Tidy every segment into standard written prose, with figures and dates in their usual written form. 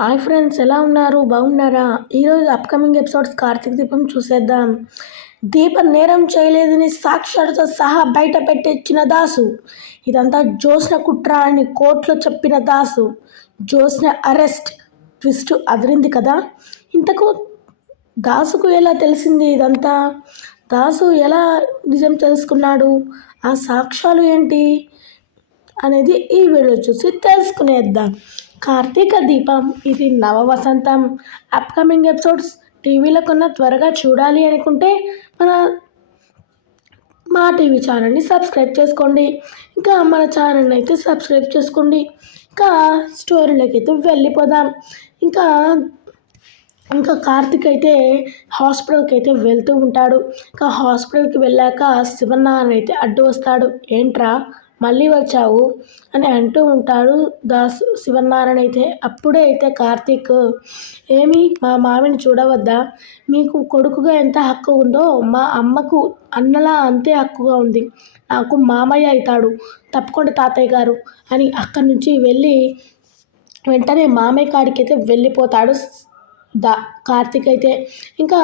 Hi friends, ఎలా ఉన్నారు? బాగున్నారా? ఈరోజు అప్కమింగ్ ఎపిసోడ్స్ కార్తీక దీపం చూసేద్దాం. దీప నేరం చేయలేదని సాక్ష్యాలతో సహా బయట పెట్టించిన దాసు. ఇదంతా జ్యోత్స్న కుట్ర అని కోర్టులో చెప్పిన దాసు. జ్యోత్స్న అరెస్ట్. ట్విస్ట్ అదిరింది కదా. ఇంతకు దాసుకు ఎలా తెలిసింది ఇదంతా? దాసు ఎలా నిజం తెలుసుకున్నాడు? ఆ సాక్ష్యాలు ఏంటి అనేది ఈ వీడియో చూసి తెలుసుకునేద్దాం. కార్తీక దీపం ఇది నవ వసంతం. అప్కమింగ్ ఎపిసోడ్స్ టీవీలో కన్నా త్వరగా చూడాలి అనుకుంటే మన మా టీవీ ఛానల్ని సబ్స్క్రైబ్ చేసుకోండి. ఇంకా మన ఛానల్ని అయితే సబ్స్క్రైబ్ చేసుకోండి. ఇంకా స్టోరీలోకి అయితే వెళ్ళిపోదాం. ఇంకా ఇంకా కార్తిక్ అయితే హాస్పిటల్కి అయితే వెళ్తూ ఉంటాడు. ఇంకా హాస్పిటల్కి వెళ్ళాక శివనారాయణ అయితే అడ్డు వస్తాడు. ఏంట్రా మళ్ళీ వచ్చావు అని అంటూ ఉంటాడు శివనారాయణ అయితే. అప్పుడే అయితే కార్తీక్, ఏమి మా మామిని చూడవద్దా? మీకు కొడుకుగా ఎంత హక్కు ఉందో మా అమ్మకు అన్నలా అంతే హక్కుగా ఉంది. నాకు మామయ్య అవుతాడు తప్పకుండా తాతయ్య గారు అని అక్కడి నుంచి వెళ్ళి వెంటనే మామయ్య కాడికి అయితే వెళ్ళిపోతాడు కార్తీక్ అయితే. ఇంకా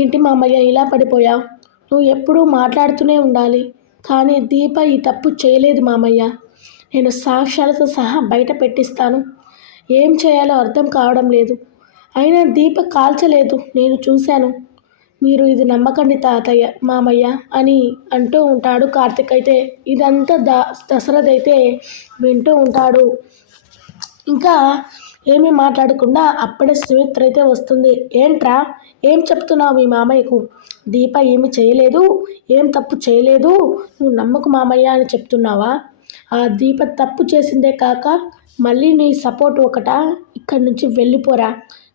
ఏంటి మామయ్య ఇలా పడిపోయావు? నువ్వు ఎప్పుడూ మాట్లాడుతూనే ఉండాలి. కానీ దీప ఈ తప్పు చేయలేదు మామయ్య. నేను సాక్ష్యాలతో సహా బయట పెట్టిస్తాను. ఏం చేయాలో అర్థం కావడం లేదు. అయినా దీప కాల్చలేదు, నేను చూశాను. మీరు ఇది నమ్మకండి తాతయ్య మామయ్య అని అంటూ ఉంటాడు కార్తీక్ అయితే. ఇదంతా దశరథ్ అయితే వింటూ ఉంటాడు. ఇంకా ఏమీ మాట్లాడకుండా అప్పుడే సుమిత్ర అయితే వస్తుంది. ఏంట్రా ఏం చెప్తున్నావు మీ మామయ్యకు? దీప ఏమి చేయలేదు, ఏం తప్పు చేయలేదు, నువ్వు నమ్మకు మామయ్య అని చెప్తున్నావా? ఆ దీప తప్పు చేసిందే కాక మళ్ళీ నీ సపోర్ట్ ఒకటా? ఇక్కడి నుంచి వెళ్ళిపోరా,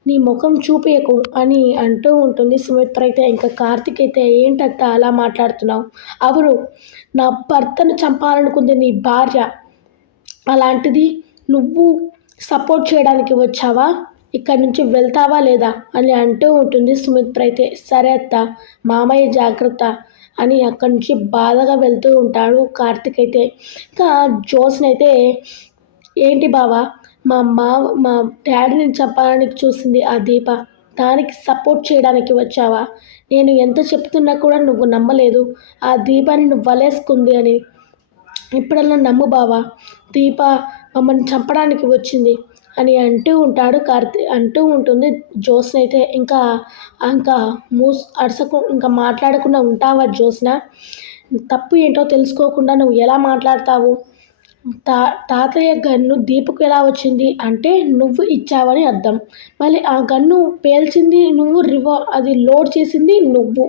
నీ ముఖం చూపించకు అని అంటూ ఉంటుంది సుమిత్ర అయితే. ఇంకా కార్తీక్ అయితే, ఏంటంత అలా మాట్లాడుతున్నావు? అవును, నా భర్తను చంపాలనుకుంది నీ భార్య. అలాంటిది నువ్వు సపోర్ట్ చేయడానికి వచ్చావా? ఇక్కడి నుంచి వెళ్తావా లేదా అని అంటూ ఉంటుంది సుమిత్ర అయితే. సరే అత్త, మామయ్య జాగ్రత్త అని అక్కడి నుంచి బాధగా వెళ్తూ ఉంటాడు కార్తీక్ అయితే. ఇంకా జ్యోత్స్న అయితే, ఏంటి బావా, మా డాడీని చంపడానికి చూసింది ఆ దీప, దానికి సపోర్ట్ చేయడానికి వచ్చావా? నేను ఎంత చెప్తున్నా కూడా నువ్వు నమ్మలేదు. ఆ దీపాన్ని నువ్వు వలేసుకుంది అని. ఇప్పుడల్లా నమ్ము బావా, దీప మమ్మల్ని చంపడానికి వచ్చింది అని అంటూ ఉంటుంది జ్యోత్స్న అయితే. ఇంకా ఇంకా ఇంకా మాట్లాడకుండా ఉంటావా జ్యోత్స్న? తప్పు ఏంటో తెలుసుకోకుండా నువ్వు ఎలా మాట్లాడతావు? తాతయ్య గన్ను దీపకు ఎలా వచ్చింది అంటే నువ్వు ఇచ్చావని అర్థం. మళ్ళీ ఆ గన్ను పేల్చింది నువ్వు, అది లోడ్ చేసింది నువ్వు.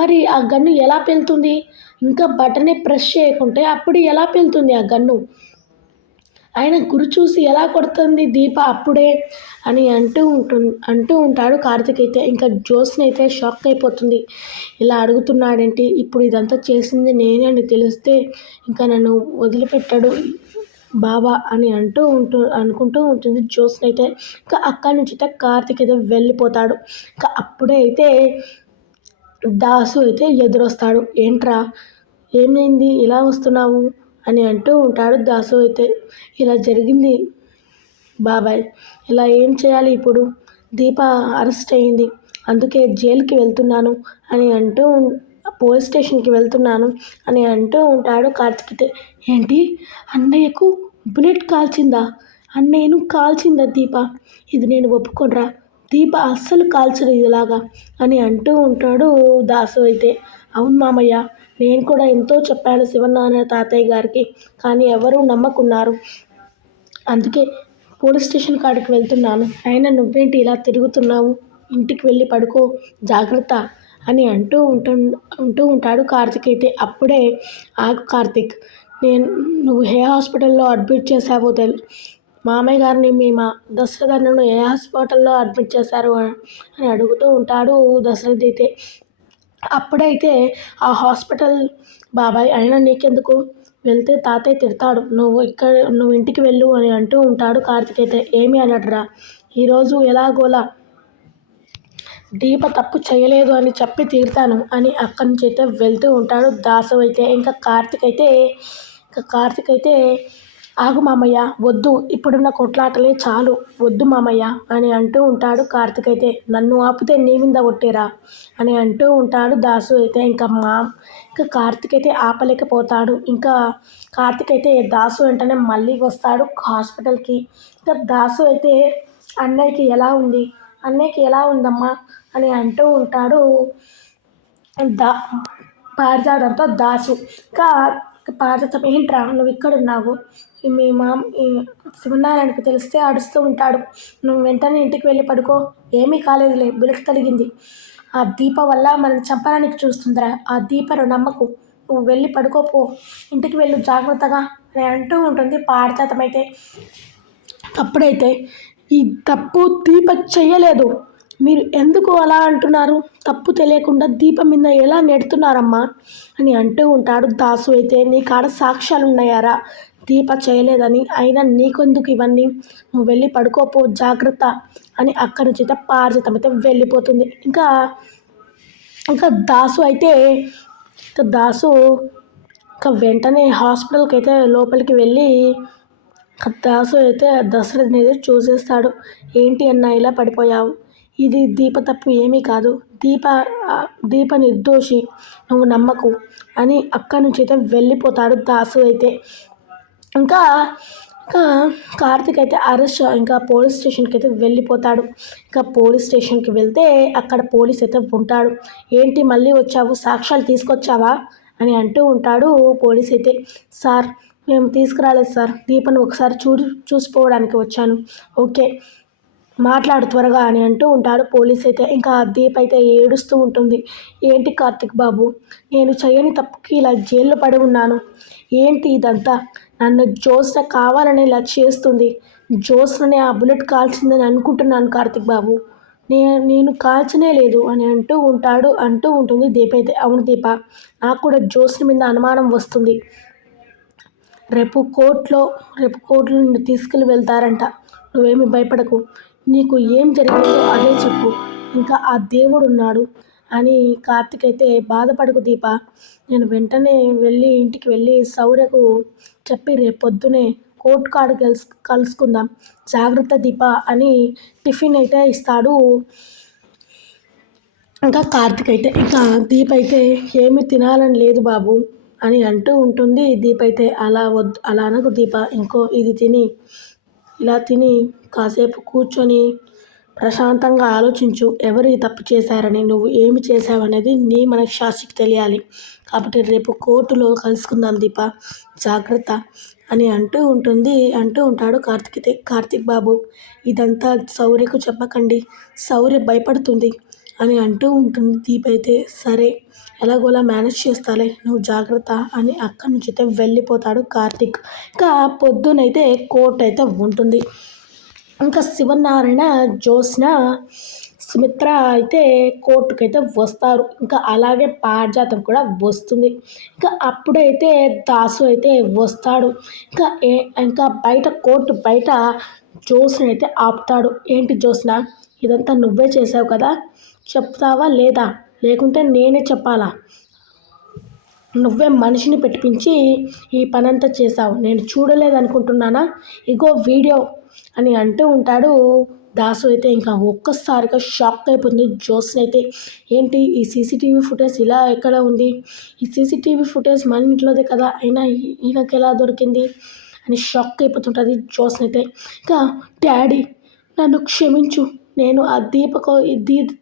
మరి ఆ గన్ను ఎలా పేలుతుంది? ఇంకా బటనే ప్రెస్ చేయకుంటే అప్పుడు ఎలా పేలుతుంది ఆ గన్ను? ఆయన గురి చూసి ఎలా కొడుతుంది దీప అప్పుడే అని అంటూ ఉంటాడు కార్తీక్ అయితే. ఇంకా జ్యోత్స్న అయితే షాక్ అయిపోతుంది. ఇలా అడుగుతున్నాడేంటి, ఇప్పుడు ఇదంతా చేసింది నేనే అని తెలిస్తే ఇంకా నన్ను వదిలిపెట్టాడు బాబా అని అనుకుంటూ ఉంటుంది జ్యోత్స్న అయితే. ఇంకా అక్కడి నుంచి అయితే కార్తీక్ అయితే వెళ్ళిపోతాడు. ఇంకా అప్పుడే అయితే దాసు అయితే ఎదురొస్తాడు. ఏంట్రా ఏమైంది, ఇలా వస్తున్నావు అని అంటూ ఉంటాడు దాసు అయితే. ఇలా జరిగింది బాబాయ్, ఇలా ఏం చేయాలి ఇప్పుడు? దీప అరెస్ట్ అయింది, అందుకే జైలుకి వెళ్తున్నాను అని పోలీస్ స్టేషన్కి వెళ్తున్నాను అని అంటూ ఉంటాడు కార్తిక్. ఏంటి, అన్నయ్యకు బుల్లెట్ కాల్చిందా? అన్నయ్యను కాల్చిందా దీప? ఇది నేను ఒప్పుకోనరా, దీప అస్సలు కాల్చదు ఇలాగా అని అంటూ ఉంటాడు దాసు అయితే. అవును మామయ్య, నేను కూడా ఎంతో చెప్పాను శివనారాయణ తాతయ్య గారికి, కానీ ఎవరూ నమ్మకున్నారు. అందుకే పోలీస్ స్టేషన్ కాడికి వెళ్తున్నాను. అయినా నువ్వేంటి ఇలా తిరుగుతున్నావు? ఇంటికి వెళ్ళి పడుకో, జాగ్రత్త అని అంటూ ఉంటాడు కార్తీక్ అయితే. అప్పుడే ఆగు కార్తీక్, నువ్వు ఏ హాస్పిటల్లో అడ్మిట్ చేసావో మామయ్య గారిని మా దశరథను ఏ హాస్పిటల్లో అడ్మిట్ చేశారు అని అడుగుతూ ఉంటాడు దశరథ్ అయితే. అప్పుడైతే ఆ హాస్పిటల్ బాబాయ్, అయినా నీకెందుకు, వెళ్తే తాతయ్య తిడతాడు, నువ్వు ఇంటికి వెళ్ళు అని అంటూ ఉంటాడు కార్తీక్ అయితే. ఏమి అనడ్రా, ఈరోజు ఎలాగోలా దీప తప్పు చేయలేదు అని చెప్పి తీరుతాను అని అక్కడి నుంచి అయితే వెళ్తూ ఉంటాడు దాసు అయితే. ఇంకా కార్తీక్ అయితే ఆగు మామయ్య, వద్దు, ఇప్పుడున్న కొట్లాటలే చాలు, వద్దు మామయ్య అని అంటూ ఉంటాడు కార్తీక్ అయితే. నన్ను ఆపితే నీ మీద ఒట్టేరా అని అంటూ ఉంటాడు దాసు అయితే. ఇంకా కార్తీక్ అయితే ఆపలేకపోతాడు. ఇంకా కార్తీక్ అయితే దాసు వెంటనే మళ్ళీ వస్తాడు హాస్పిటల్కి. ఇంకా దాసు అయితే అన్నయ్యకి ఎలా ఉంది, అన్నయ్యకి ఎలా ఉందమ్మా అని అంటూ ఉంటాడు దా పారిజాతంతో దాసు. ఇంకా పారిజాతం, ఏంట్రా నువ్వు ఇక్కడ ఉన్నావు, మీ ఈ శివనారాయణకి తెలిస్తే అడుస్తూ ఉంటాడు, నువ్వు వెంటనే ఇంటికి వెళ్ళి పడుకో, ఏమీ కాలేదులే, బుల్లెట్ తగిలింది, ఆ దీప వల్ల మనం చంపడానికి చూస్తుందిరా, ఆ దీపను నమ్మకు, నువ్వు వెళ్ళి పడుకోపో, ఇంటికి వెళ్ళు జాగ్రత్తగా అని అంటూ ఉంటుంది పారిజాతం అయితే. అప్పుడైతే ఈ తప్పు దీప చెయ్యలేదు, మీరు ఎందుకు అలా అంటున్నారు, తప్పు తెలియకుండా దీపం మీద ఎలా నెడుతున్నారమ్మా అని అంటూ ఉంటాడు దాసు అయితే. నీ కాడ సాక్ష్యాలు ఉన్నాయారా దీప చేయలేదని, అయినా నీకెందుకు ఇవన్నీ, నువ్వు వెళ్ళి పడుకోపో జాగ్రత్త అని అక్కడి నుంచి అయితే పారిజాతం అయితే వెళ్ళిపోతుంది. ఇంకా ఇంకా దాసు అయితే దాసు వెంటనే హాస్పిటల్కి అయితే లోపలికి వెళ్ళి దాసు అయితే దశరథ్ని అయితే చూసేస్తాడు. ఏంటి అన్న ఇలా పడిపోయావు, ఇది దీప తప్పు ఏమీ కాదు, దీప నిర్దోషి, నువ్వు నమ్మకు అని అక్కడి నుంచి అయితే వెళ్ళిపోతాడు దాసు అయితే. ఇంకా ఇంకా కార్తీక్ అయితే ఇంకా పోలీస్ స్టేషన్కి అయితే వెళ్ళిపోతాడు. ఇంకా పోలీస్ స్టేషన్కి వెళ్తే అక్కడ పోలీస్ అయితే ఉంటాడు. ఏంటి మళ్ళీ వచ్చావు, సాక్ష్యాలు తీసుకొచ్చావా అని అంటూ ఉంటాడు పోలీస్ అయితే. సార్ మేము తీసుకురాలేదు సార్, దీపను ఒకసారి చూసిపోవడానికి వచ్చాను. ఓకే, మాట్లాడు త్వరగా అని అంటూ ఉంటాడు పోలీస్ అయితే. ఇంకా దీప్ అయితే ఏడుస్తూ ఉంటుంది. ఏంటి కార్తిక్ బాబు, నేను చేయని తప్పుకి ఇలా జైల్లో పడి ఉన్నాను, ఏంటి ఇదంతా, నన్ను జ్యోత్స్న కావాలని ఇలా చేస్తుంది, జ్యోత్స్ననే ఆ బుల్లెట్ కాల్చిందని అనుకుంటున్నాను కార్తిక్ బాబు, నేను కాల్చనే లేదు అని అంటూ ఉంటుంది దీప అయితే. అవును దీప, నాకు కూడా జ్యోత్స్న మీద అనుమానం వస్తుంది, రేపు కోర్టులో నిన్ను తీసుకెళ్ళి వెళ్తారంట, నువ్వేమీ భయపడకు, నీకు ఏం జరిగిందో అదే చెప్పు, ఇంకా ఆ దేవుడు ఉన్నాడు అని కార్తిక్ అయితే. బాధపడకు దీప, నేను వెంటనే ఇంటికి వెళ్ళి శౌర్యకు చెప్పి రేపు పొద్దునే కోర్టు కాడ కలుసుకుందాం, జాగ్రత్త దీప అని టిఫిన్ అయితే ఇస్తాడు ఇంకా కార్తిక్ అయితే. ఇంకా దీప అయితే ఏమీ తినాలని లేదు బాబు అని అంటూ ఉంటుంది. దీప అయితే అలా అనకు దీప, ఇలా తిని కాసేపు కూర్చొని ప్రశాంతంగా ఆలోచించు, ఎవరు ఈ తప్పు చేశారని, నువ్వు ఏమి చేశావనేది నీ మనశ్శాస్త్రికి తెలియాలి, కాబట్టి రేపు కోర్టులో కలుసుకుందాం దీప, జాగ్రత్త అని అంటూ ఉంటాడు కార్తిక్ బాబు, ఇదంతా శౌర్యకు చెప్పకండి, శౌర్య భయపడుతుంది అని అంటూ ఉంటుంది దీప అయితే. సరే, ఎలాగోలా మేనేజ్ చేస్తాలే, నువ్వు జాగ్రత్త అని అక్కడి నుంచి అయితే వెళ్ళిపోతాడు కార్తిక్. ఇంకా పొద్దునైతే కోర్టు అయితే ఉంటుంది. ఇంకా శివనారాయణ, జ్యోత్స్న, సుమిత్ర అయితే కోర్టుకైతే వస్తారు. ఇంకా అలాగే పారిజాతం కూడా వస్తుంది. ఇంకా అప్పుడైతే దాసు అయితే వస్తాడు. ఇంకా బయట కోర్టు బయట జ్యోత్స్న అయితే ఆపుతాడు. ఏంటి జ్యోత్స్న, ఇదంతా నువ్వే చేసావు కదా, చెప్తావా లేదా, లేకుంటే నేనే చెప్పాలా, నువ్వే మనిషిని పెట్టించి ఈ పనంతా చేసావు, నేను చూడలేదనుకుంటున్నానా, ఇగో వీడియో అని అంటూ ఉంటాడు దాసు అయితే. ఇంకా ఒక్కసారిగా షాక్ అయిపోతుంది జ్యోత్స్న అయితే. ఏంటి ఈ సీసీటీవీ ఫుటేజ్ ఇలా ఎక్కడ ఉంది, ఈ సీసీటీవీ ఫుటేజ్ మన ఇంట్లోదే కదా, అయినా ఈయనకి ఎలా దొరికింది అని షాక్ అయిపోతుంటుంది జ్యోత్స్న అయితే. ఇంకా డాడీ నన్ను క్షమించు, నేను ఆ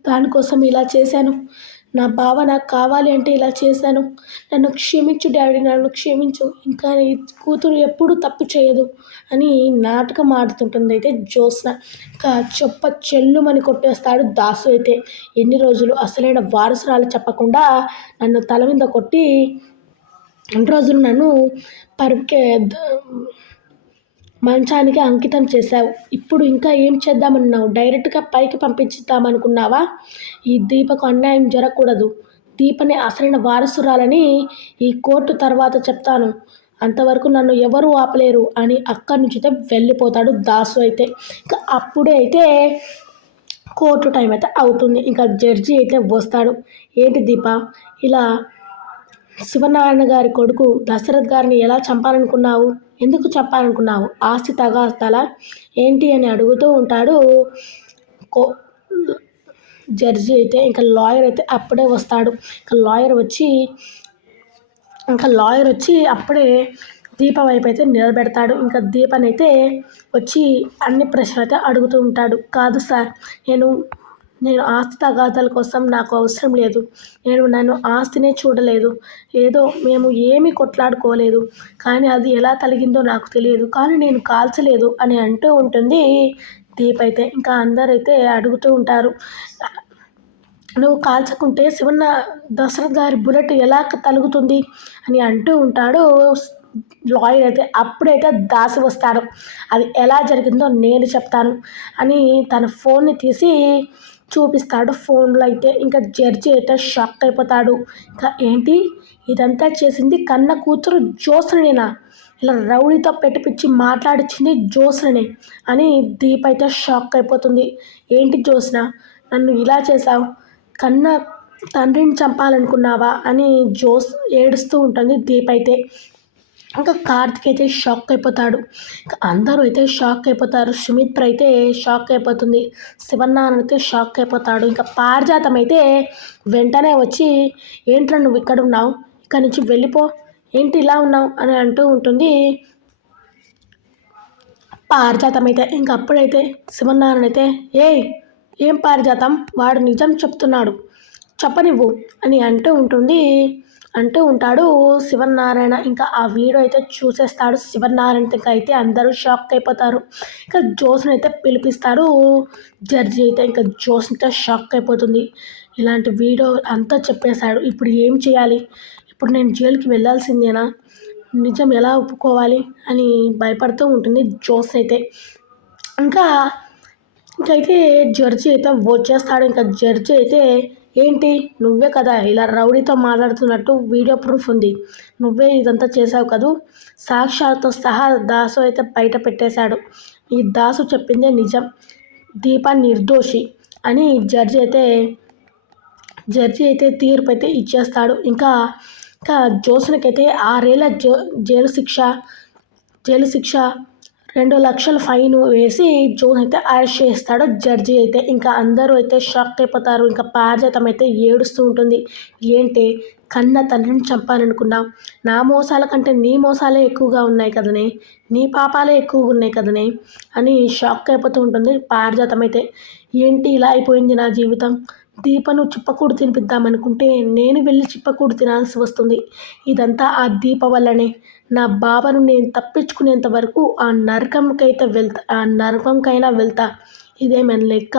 దానికోసం ఇలా చేశాను, నా బావ నాకు కావాలి అంటే ఇలా చేశాను, నన్ను క్షమించు డాడీ, నన్ను క్షమించు, ఇంకా నీ కూతురు ఎప్పుడూ తప్పు చేయదు అని నాటకం ఆడుతుంటుంది అయితే జ్యోత్స్న. ఇంకా చెల్లుమని కొట్టేస్తాడు దాసు అయితే. ఎన్ని రోజులు అసలైన వారసురాలు చెప్పకుండా నన్ను తల మీద కొట్టి ఎన్ని రోజులు నన్ను మంచానికి అంకితం చేశావు, ఇప్పుడు ఇంకా ఏం చేద్దామన్నావు, డైరెక్ట్గా పైకి పంపించుదామనుకున్నావా, ఈ దీపకు అన్యాయం జరగకూడదు, దీపని అసలైన వారసురాలని ఈ కోర్టు తర్వాత చెప్తాను, అంతవరకు నన్ను ఎవరూ ఆపలేరు అని అక్కడి నుంచి అయితే వెళ్ళిపోతాడు దాసు అయితే. ఇంకా అప్పుడే అయితే కోర్టు టైం అయితే అవుతుంది. ఇంకా జడ్జి అయితే వస్తాడు. ఏంటి దీప, ఇలా శివనారాయణ గారి కొడుకు దశరథ్ గారిని ఎలా చంపాలనుకున్నావు? ఎందుకు చంపాలనుకున్నావు? ఆస్తి తగాదాలా ఏంటి అని అడుగుతూ ఉంటాడు. కో జడ్జి అయితే ఇంకా లాయర్ అయితే అప్పుడే వస్తాడు. లాయర్ వచ్చి అప్పుడే దీప వైపు అయితే నిలబెడతాడు. ఇంకా దీపనైతే వచ్చి అన్ని ప్రశ్నలు అయితే అడుగుతూ ఉంటాడు. కాదు సార్, నేను నేను ఆస్తి తగాదాల కోసం నాకు అవసరం లేదు. నన్ను ఆస్తినే చూడలేదు. మేము ఏమీ కొట్లాడుకోలేదు. కానీ అది ఎలా తలిగిందో నాకు తెలియదు. కానీ నేను కాల్చలేదు అని అంటూ ఉంటుంది దీప అయితే. ఇంకా అందరైతే అడుగుతూ ఉంటారు. నువ్వు కాల్చకుంటే దశరథ్ గారి బుల్లెట్ ఎలా తలుగుతుంది అని అంటూ ఉంటాడు లాయర్ అయితే. అప్పుడైతే దాసి వస్తాడు. అది ఎలా జరిగిందో నేను చెప్తాను అని తన ఫోన్ని తీసి చూపిస్తాడు. ఫోన్లో అయితే ఇంకా జడ్జి అయితే షాక్ అయిపోతాడు. ఇంకా ఏంటి, ఇదంతా చేసింది కన్న కూతురు జ్యోత్స్ననేనా? ఇలా రౌడీతో పెట్టిపిచ్చి మాట్లాడిచ్చింది జ్యోత్స్ననే అని దీప అయితే షాక్ అయిపోతుంది. ఏంటి జ్యోత్స్న, నన్ను ఇలా చేసావు? కన్న తండ్రిని చంపాలనుకున్నావా అని ఏడుస్తూ ఉంటుంది దీప అయితే. ఇంకా కార్తిక్ అయితే షాక్ అయిపోతాడు. ఇంకా అందరూ అయితే షాక్ అయిపోతారు. సుమిత్ర అయితే షాక్ అయిపోతుంది. శివనారాయణ అయితే షాక్ అయిపోతాడు. ఇంకా పారిజాతం అయితే వెంటనే వచ్చి, ఏంట్రా నువ్వు ఇక్కడ ఉన్నావు? ఇక్కడి నుంచి వెళ్ళిపో, ఏంటి ఇలా ఉన్నావు అని అంటూ ఉంటుంది పారిజాతం అయితే. ఇంకా అప్పుడైతే శివనారాయణ అయితే, ఏం పారిజాతం, వాడు నిజం చెప్తున్నాడు, చెప్పనివ్వు అని అంటూ ఉంటాడు శివనారాయణ. ఇంకా ఆ వీడియో అయితే చూసేస్తాడు శివనారాయణ. అయితే అందరూ షాక్ అయిపోతారు. ఇంకా జ్యోత్స్న అయితే పిలిపిస్తాడు జడ్జి అయితే. ఇంకా జ్యోత్స్న షాక్ అయిపోతుంది. ఇలాంటి వీడియో అంతా చెప్పేశాడు, ఇప్పుడు ఏం చేయాలి? ఇప్పుడు నేను జైలుకి వెళ్ళాల్సిందేనా? నిజం ఎలా ఒప్పుకోవాలి అని భయపడుతూ ఉంటుంది జ్యోత్స్న అయితే. ఇంకైతే జడ్జి అయితే వచ్చేస్తాడు. ఇంకా జడ్జి అయితే, ఏంటి, నువ్వే కదా ఇలా రౌడీతో మాట్లాడుతున్నట్టు వీడియో ప్రూఫ్ ఉంది, నువ్వే ఇదంతా చేసావు కదూ? సాక్ష్యాలతో సహా దాసు అయితే బయట పెట్టేశాడు. ఈ దాసు చెప్పిందే నిజం, దీప నిర్దోషి అని జడ్జి అయితే తీర్పు అయితే ఇచ్చేస్తాడు. ఇంకా జ్యోత్స్నకైతే 6 ఏళ్ల జైలు శిక్ష 2 లక్షల ఫైన్ వేసి అయితే అరెస్ట్ చేస్తాడు జడ్జి అయితే. ఇంకా అందరూ అయితే షాక్ అయిపోతారు. ఇంకా పారిజాతం అయితే ఏడుస్తూ ఉంటుంది. ఏంటి, కన్న తండ్రిని చంపాలనుకున్నావు? నా మోసాల కంటే నీ మోసాలే ఎక్కువగా ఉన్నాయి కదనే, నీ పాపాలే ఎక్కువగా ఉన్నాయి కదనే అని షాక్ అయిపోతూ ఉంటుంది పారిజాతం అయితే. ఏంటి ఇలా అయిపోయింది నా జీవితం? దీపను చిప్పకూడు తినిపిద్దామనుకుంటే నేను వెళ్ళి చిప్పకూడు తినాల్సి వస్తుంది. ఇదంతా ఆ దీప వల్లనే. నా బావను నేను తప్పించుకునేంత వరకు ఆ నరకంకైనా వెళ్తా, ఇదేమైనా లెక్క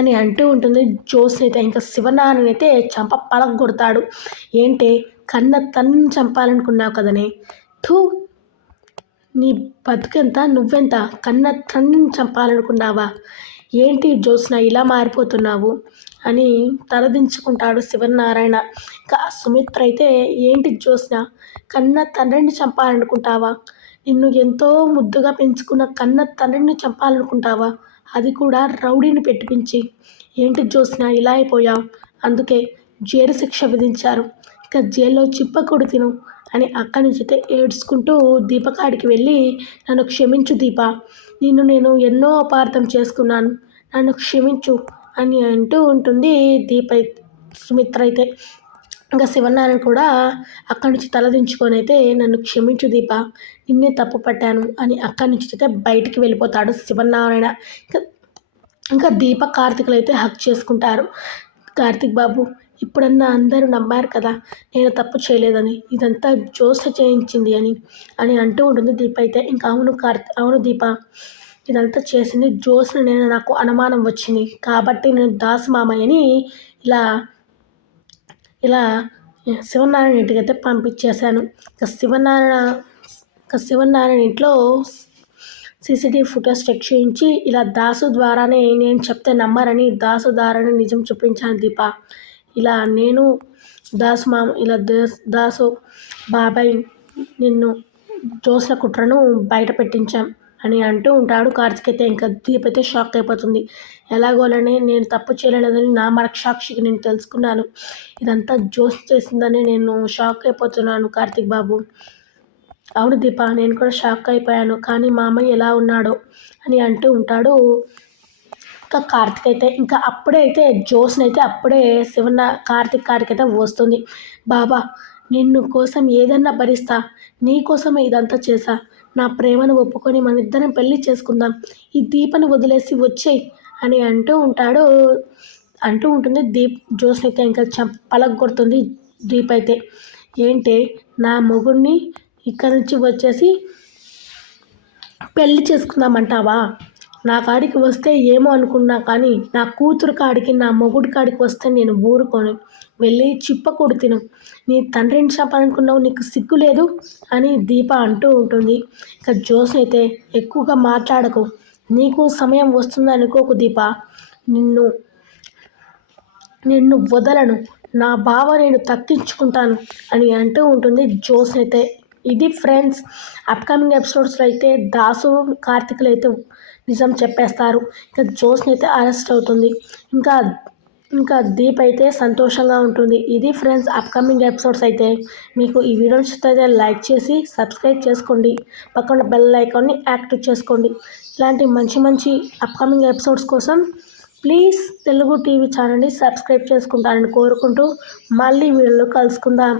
అని అంటూ ఉంటుంది జ్యోత్స్న అయితే. ఇంకా శివనారాయణ అయితే చంప పలగొడతాడు. ఏంటి, కన్న తన్ని చంపాలనుకున్నావు కదనే, థూ, నీ బతుకెంత, నువ్వెంత, కన్న తండ్రిని చంపాలనుకున్నావా? ఏంటి జ్యోత్స్న ఇలా మారిపోతున్నావు అని తలదించుకుంటాడు శివనారాయణ. ఇంకా సుమిత్ర అయితే, ఏంటి జ్యోత్స్న, కన్న తండ్రిని చంపాలనుకుంటావా? నిన్ను ఎంతో ముద్దుగా పెంచుకున్న కన్న తండ్రిని చంపాలనుకుంటావా? అది కూడా రౌడీని పెట్టిపించి. ఏంటి జ్యోత్స్న ఇలా అయిపోయావు? అందుకే జైలు శిక్ష విధించారు. ఇక జైల్లో చిప్పకూడు తిను అని అక్కడి నుంచి అయితే ఏడ్చుకుంటూ దీపకాడికి వెళ్ళి, నన్ను క్షమించు దీప, నేను ఎన్నో అపార్థం చేసుకున్నాను, నన్ను క్షమించు అని అంటూ ఉంటుంది సుమిత్ర అయితే. ఇంకా శివనారాయణ కూడా అక్కడి నుంచి తలదించుకొని అయితే, నన్ను క్షమించు దీప, నిన్నే తప్పు పట్టాను అని అక్కడి నుంచి అయితే బయటికి వెళ్ళిపోతాడు శివనారాయణ. ఇంకా దీప కార్తీకులు అయితే హక్ చేసుకుంటారు. కార్తీక్ బాబు, ఇప్పుడన్నా అందరూ నమ్మారు కదా నేను తప్పు చేయలేదని, ఇదంతా జ్యోత్స్న చేయించింది అని అంటూ ఉంటుంది దీప అయితే. ఇంకా అవును దీప, ఇదంతా చేసింది జ్యోత్స్న, నాకు అనుమానం వచ్చింది కాబట్టి నేను దాసు మామయ్యని ఇలా శివనారాయణ ఇంటికి అయితే పంపించేశాను. ఇక శివనారాయణ ఇంట్లో సీసీటీవీ ఫుటేజ్ చెక్ చేయించి ఇలా దాసు ద్వారానే, నేను చెప్తే నమ్మరని దాసు ద్వారానే నిజం చూపించాను దీప. ఇలా నేను దాసు బాబాయ్ నిన్ను జ్యోత్స్న కుట్రను బయట పెట్టించాం. అని అంటూ ఉంటాడు కార్తీక్ అయితే. ఇంకా దీప్ అయితే షాక్ అయిపోతుంది. ఎలాగోలని నేను తప్పు చేయలేదని నా మనస్సాక్షికి నేను తెలుసుకున్నాను. ఇదంతా జోష్ చేసిందని నేను షాక్ అయిపోతున్నాను కార్తీక్ బాబు. అవును దీప, నేను కూడా షాక్ అయిపోయాను. కానీ మా అమ్మయ్య ఎలా ఉన్నాడో అని అంటూ ఉంటాడు. ఇంకా కార్తీక్ అయితే ఇంకా అప్పుడే అయితే జోస్ని అయితే అప్పుడే శివన్న కార్తీక్ కాడికి అయితే వస్తుంది. బాబా, నిన్ను కోసం ఏదన్నా భరిస్తా, నీ కోసమే ఇదంతా చేశా. నా ప్రేమను ఒప్పుకొని మన ఇద్దరం పెళ్లి చేసుకుందాం. ఈ దీపని వదిలేసి వచ్చేయి అని అంటూ ఉంటుంది దీప్. జోస్ని అయితే ఇంకా పలగొడుతుంది దీప్ అయితే. ఏంటి, నా మొగుడిని ఇక్కడ నుంచి వచ్చేసి పెళ్లి చేసుకుందామంటావా? నా కాడికి వస్తే ఏమో అనుకున్నా, కానీ నా కూతురు కాడికి నా మొగుడి కాడికి వస్తే నేను ఊరుకోను. వెళ్ళి చిప్పకూడు తిను. నీ తండ్రిని చంపాలనుకున్నావు, నీకు సిగ్గు లేదు అని దీప అంటూ ఉంటుంది. ఇక జోస్ అయితే ఎక్కువగా మాట్లాడకు, నీకు సమయం వస్తుంది అనుకోకు దీప, నిన్ను నిన్ను వదలను, నా బావ నేను తక్కించుకుంటాను అని అంటూ ఉంటుంది జోస్ అయితే. ఇది ఫ్రెండ్స్, అప్కమింగ్ ఎపిసోడ్స్లో అయితే దాసు కార్తిక్లు అయితే నిజం చెప్పేస్తారు. ఇంకా జోస్ని అయితే అరెస్ట్ అవుతుంది. ఇంకా ఇంకా దీప్ అయితే సంతోషంగా ఉంటుంది. ఇది ఫ్రెండ్స్ అప్కమింగ్ ఎపిసోడ్స్ అయితే. మీకు ఈ వీడియో నచ్చితే లైక్ చేసి సబ్స్క్రైబ్ చేసుకోండి. పక్కన బెల్ ఐకాన్ని యాక్టివ్ చేసుకోండి. ఇలాంటి మంచి మంచి అప్కమింగ్ ఎపిసోడ్స్ కోసం ప్లీజ్ తెలుగు టీవీ ఛానల్ని సబ్స్క్రైబ్ చేసుకుంటారని కోరుకుంటూ మళ్ళీ వీడియోలో కలుసుకుందాం.